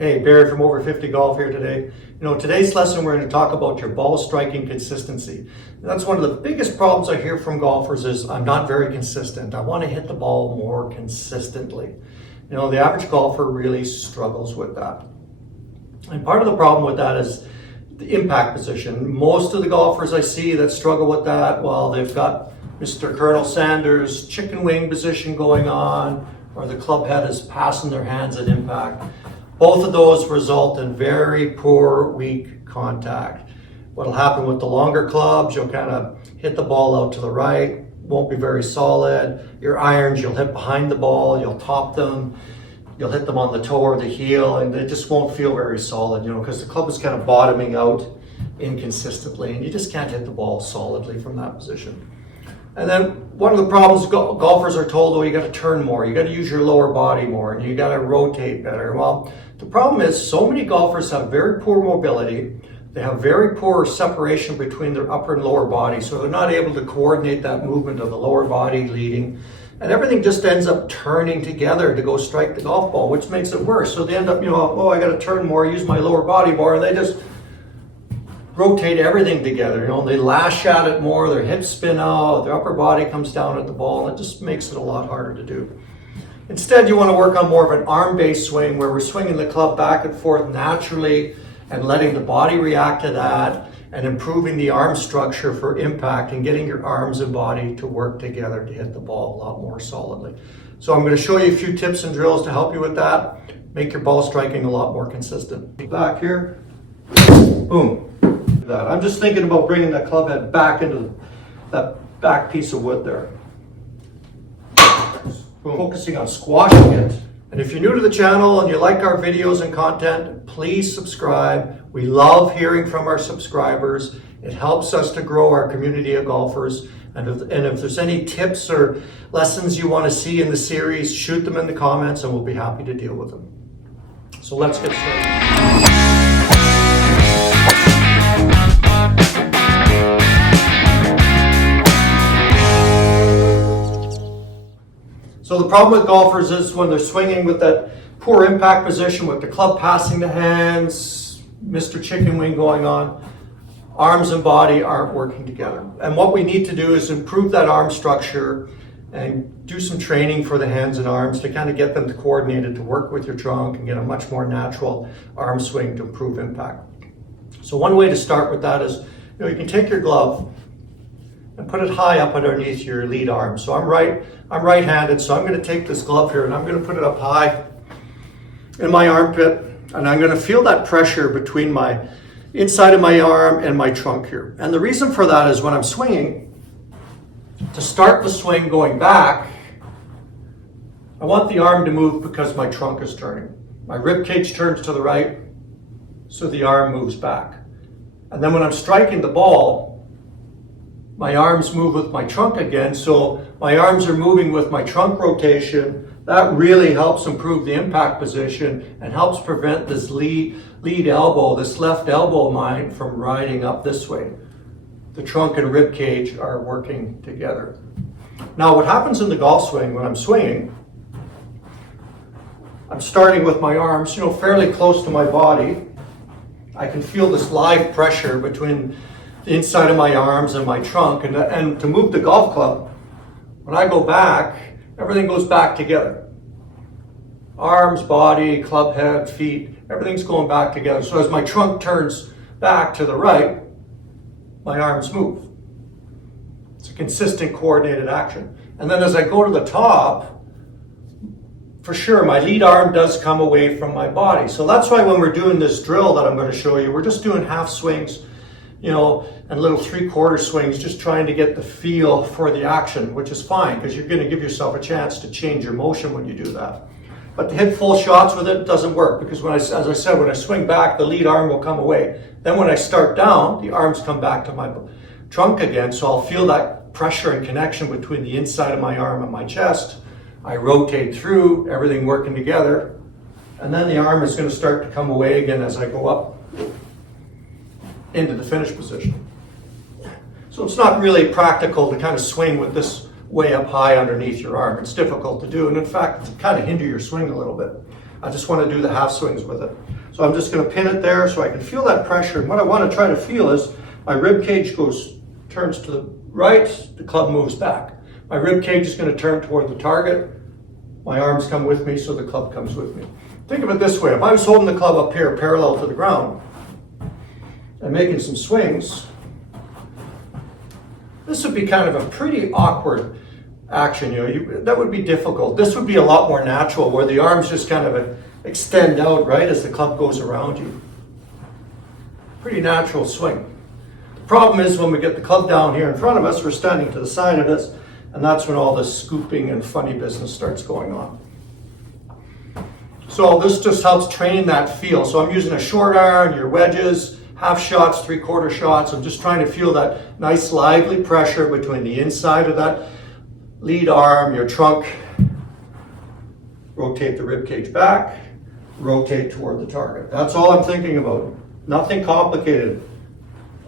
Hey, Barry from Over 50 Golf here today. Today's lesson we're going to talk about your ball striking consistency. And that's one of the biggest problems I hear from golfers is I'm not very consistent. I want to hit the ball more consistently. The average golfer really struggles with that. And part of the problem with that is the impact position. Most of the golfers I see that struggle with that, well, they've got Mr. Colonel Sanders' chicken wing position going on, or the club head is passing their hands at impact. Both of those result in very poor, weak contact. What'll happen with the longer clubs, you'll kind of hit the ball out to the right, won't be very solid. Your irons, you'll hit behind the ball, you'll top them, you'll hit them on the toe or the heel, and they just won't feel very solid, because the club is kind of bottoming out inconsistently, and you just can't hit the ball solidly from that position. And then one of the problems golfers are told, you got to turn more, you got to use your lower body more, and you got to rotate better. Well, the problem is so many golfers have very poor mobility. They have very poor separation between their upper and lower body, so they're not able to coordinate that movement of the lower body leading. And everything just ends up turning together to go strike the golf ball, which makes it worse. So they end up, I got to turn more, use my lower body more, and they just rotate everything together. They lash at it more, their hips spin out, their upper body comes down at the ball, and it just makes it a lot harder to do. Instead, you want to work on more of an arm-based swing where we're swinging the club back and forth naturally and letting the body react to that and improving the arm structure for impact and getting your arms and body to work together to hit the ball a lot more solidly. So I'm going to show you a few tips and drills to help you with that. Make your ball striking a lot more consistent. Back here, boom. That. I'm just thinking about bringing that club head back into that back piece of wood there. Boom. Focusing on squashing it. And if you're new to the channel and you like our videos and content, please subscribe. We love hearing from our subscribers. It helps us to grow our community of golfers. And if there's any tips or lessons you want to see in the series, shoot them in the comments and we'll be happy to deal with them. So let's get started. So the problem with golfers is when they're swinging with that poor impact position, with the club passing the hands, Mr. Chicken Wing going on, arms and body aren't working together. And what we need to do is improve that arm structure and do some training for the hands and arms to kind of get them to coordinated to work with your trunk and get a much more natural arm swing to improve impact. So one way to start with that is, you can take your glove and put it high up underneath your lead arm. So I'm right-handed, so I'm going to take this glove here and I'm going to put it up high in my armpit, and I'm going to feel that pressure between my inside of my arm and my trunk here. And the reason for that is when I'm swinging, to start the swing going back, I want the arm to move because my trunk is turning. My rib cage turns to the right, so the arm moves back. And then when I'm striking the ball, my arms move with my trunk again, so my arms are moving with my trunk rotation. That really helps improve the impact position and helps prevent this lead elbow, this left elbow of mine from riding up this way. The trunk and rib cage are working together. Now what happens in the golf swing when I'm swinging, I'm starting with my arms, fairly close to my body. I can feel this live pressure between the inside of my arms and my trunk, and to move the golf club, when I go back, everything goes back together. Arms, body, club head, feet, everything's going back together. So as my trunk turns back to the right, my arms move. It's a consistent coordinated action. And then as I go to the top, for sure, my lead arm does come away from my body. So that's why when we're doing this drill that I'm going to show you, we're just doing half swings, and little three-quarter swings, just trying to get the feel for the action, which is fine because you're going to give yourself a chance to change your motion when you do that. But to hit full shots with it doesn't work because as I said, when I swing back, the lead arm will come away. Then when I start down, the arms come back to my trunk again, so I'll feel that pressure and connection between the inside of my arm and my chest. I rotate through, everything working together, and then the arm is going to start to come away again as I go up into the finish position. So it's not really practical to kind of swing with this way up high underneath your arm. It's difficult to do, and in fact, it kind of hinder your swing a little bit. I just want to do the half swings with it. So I'm just going to pin it there so I can feel that pressure. And what I want to try to feel is my rib cage turns to the right, the club moves back. My rib cage is going to turn toward the target. My arms come with me, so the club comes with me. Think of it this way. If I was holding the club up here parallel to the ground and making some swings, this would be kind of a pretty awkward action. That would be difficult. This would be a lot more natural, where the arms just kind of extend out, right, as the club goes around you. Pretty natural swing. The problem is when we get the club down here in front of us, we're standing to the side of us, and that's when all this scooping and funny business starts going on. So this just helps train that feel. So I'm using a short iron, your wedges, half shots, 3/4 shots. I'm just trying to feel that nice lively pressure between the inside of that lead arm, your trunk. Rotate the rib cage back, rotate toward the target. That's all I'm thinking about. Nothing complicated.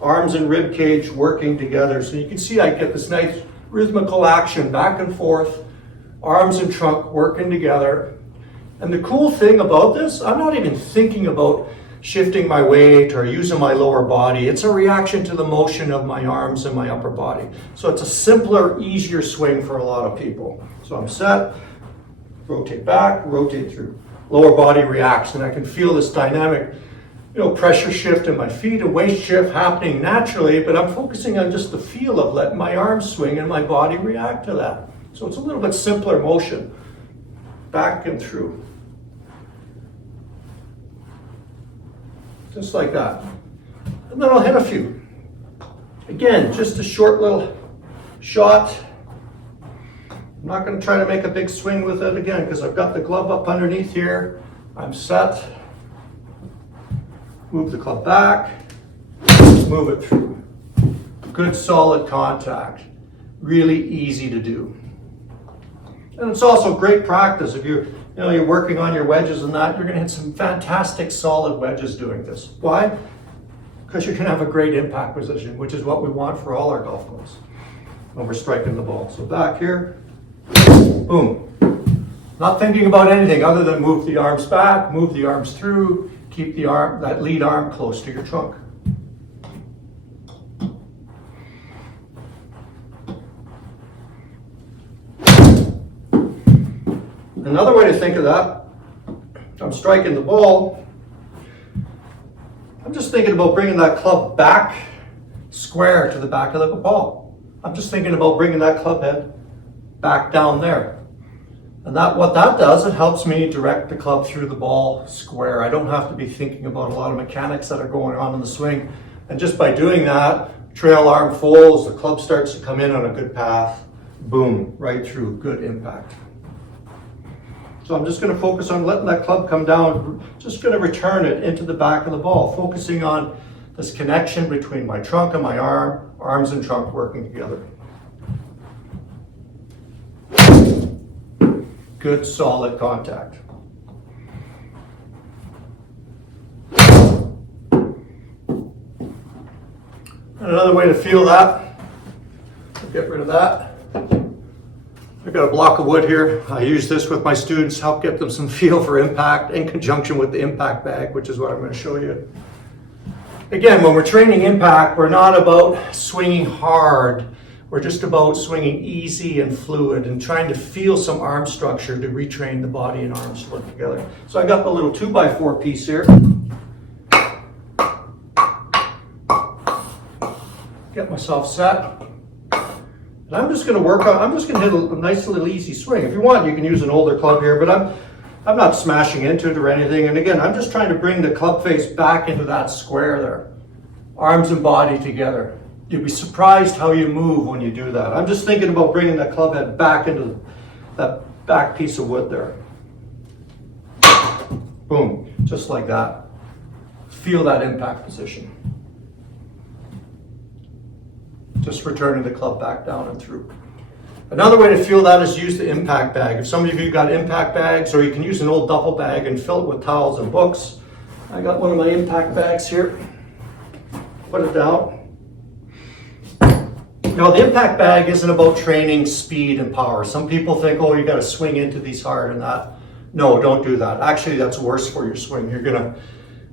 Arms and rib cage working together. So you can see I get this nice rhythmical action back and forth, arms and trunk working together. And the cool thing about this, I'm not even thinking about shifting my weight or using my lower body. It's a reaction to the motion of my arms and my upper body. So it's a simpler, easier swing for a lot of people. So I'm set, rotate back, rotate through. Lower body reacts, and I can feel this dynamic, pressure shift in my feet, a weight shift happening naturally, but I'm focusing on just the feel of letting my arms swing and my body react to that. So it's a little bit simpler motion, back and through. Just like that. And then I'll hit a few. Again, just a short little shot. I'm not going to try to make a big swing with it again because I've got the glove up underneath here. I'm set. Move the club back. Move it through. Good solid contact. Really easy to do. And it's also great practice. If you're working on your wedges and that, you're going to hit some fantastic solid wedges doing this. Why? Because you're going to have a great impact position, which is what we want for all our golf balls when we're striking the ball. So back here, boom. Not thinking about anything other than move the arms back, move the arms through, keep that lead arm close to your trunk. Another way to think of that, I'm striking the ball, I'm just thinking about bringing that club back square to the back of the ball. I'm just thinking about bringing that club head back down there. And what that does, it helps me direct the club through the ball square. I don't have to be thinking about a lot of mechanics that are going on in the swing. And just by doing that, trail arm folds, the club starts to come in on a good path, boom, right through, good impact. So I'm just going to focus on letting that club come down, just going to return it into the back of the ball, focusing on this connection between my trunk and my arms and trunk working together. Good solid contact. And another way to feel that, get rid of that. I've got a block of wood here. I use this with my students, help get them some feel for impact in conjunction with the impact bag, which is what I'm going to show you. Again, when we're training impact, we're not about swinging hard. We're just about swinging easy and fluid and trying to feel some arm structure to retrain the body and arms to work together. So I got the little 2x4 piece here. Get myself set. And I'm just going to hit a nice little easy swing. If you want, you can use an older club here, but I'm not smashing into it or anything. And again, I'm just trying to bring the club face back into that square there. Arms and body together. You'll be surprised how you move when you do that. I'm just thinking about bringing that club head back into that back piece of wood there. Boom, just like that. Feel that impact position. Just returning the club back down and through. Another way to feel that is use the impact bag. If some of you got impact bags, or you can use an old duffel bag and fill it with towels and books. I got one of my impact bags here. Put it down. Now, the impact bag isn't about training speed and power. Some people think, oh, you got to swing into these hard and that. No, don't do that. Actually, that's worse for your swing. You're going to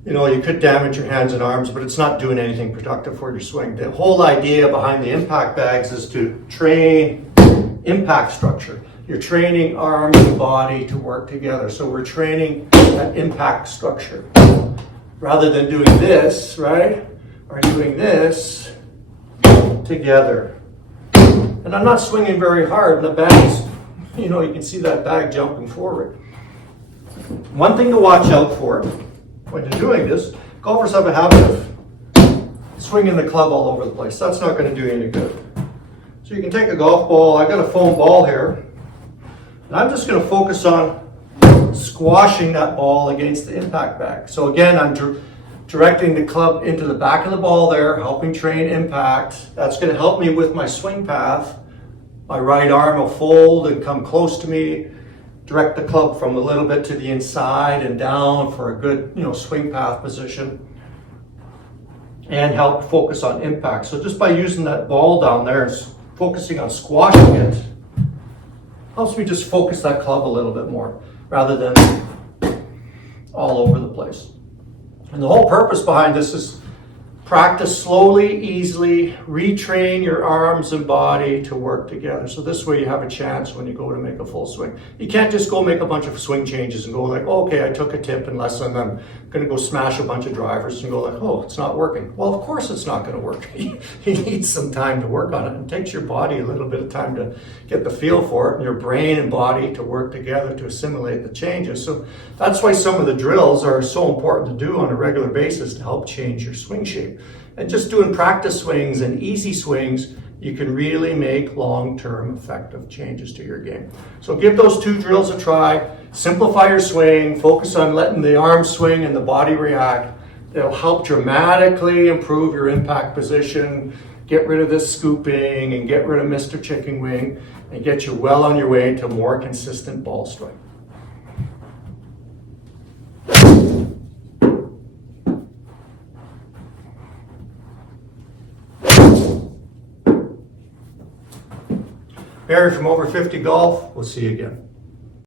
You could damage your hands and arms, but it's not doing anything productive for your swing. The whole idea behind the impact bags is to train impact structure. You're training arm and body to work together. So we're training that impact structure. Rather than doing this, right? Or doing this together. And I'm not swinging very hard, and the bag's, you can see that bag jumping forward. One thing to watch out for when you're doing this, golfers have a habit of swinging the club all over the place. That's not going to do you any good. So you can take a golf ball. I got a foam ball here, and I'm just going to focus on squashing that ball against the impact bag. So again, I'm directing the club into the back of the ball there, helping train impact. That's going to help me with my swing path. My right arm will fold and come close to me, direct the club from a little bit to the inside and down for a good, swing path position, and help focus on impact. So just by using that ball down there and focusing on squashing it, helps me just focus that club a little bit more rather than all over the place. And the whole purpose behind this is practice slowly, easily, retrain your arms and body to work together. So this way you have a chance when you go to make a full swing. You can't just go make a bunch of swing changes and go like, oh, okay, I took a tip and lesson, I'm going to go smash a bunch of drivers and go like, oh, it's not working. Well, of course it's not going to work. You need some time to work on it. It takes your body a little bit of time to get the feel for it, and your brain and body to work together to assimilate the changes. So that's why some of the drills are so important to do on a regular basis to help change your swing shape. And just doing practice swings and easy swings, you can really make long-term effective changes to your game. So give those 2 drills a try. Simplify your swing. Focus on letting the arm swing and the body react. It'll help dramatically improve your impact position, get rid of this scooping, and get rid of Mr. Chicken Wing, and get you well on your way to more consistent ball strike. Barry from Over 50 Golf. We'll see you again.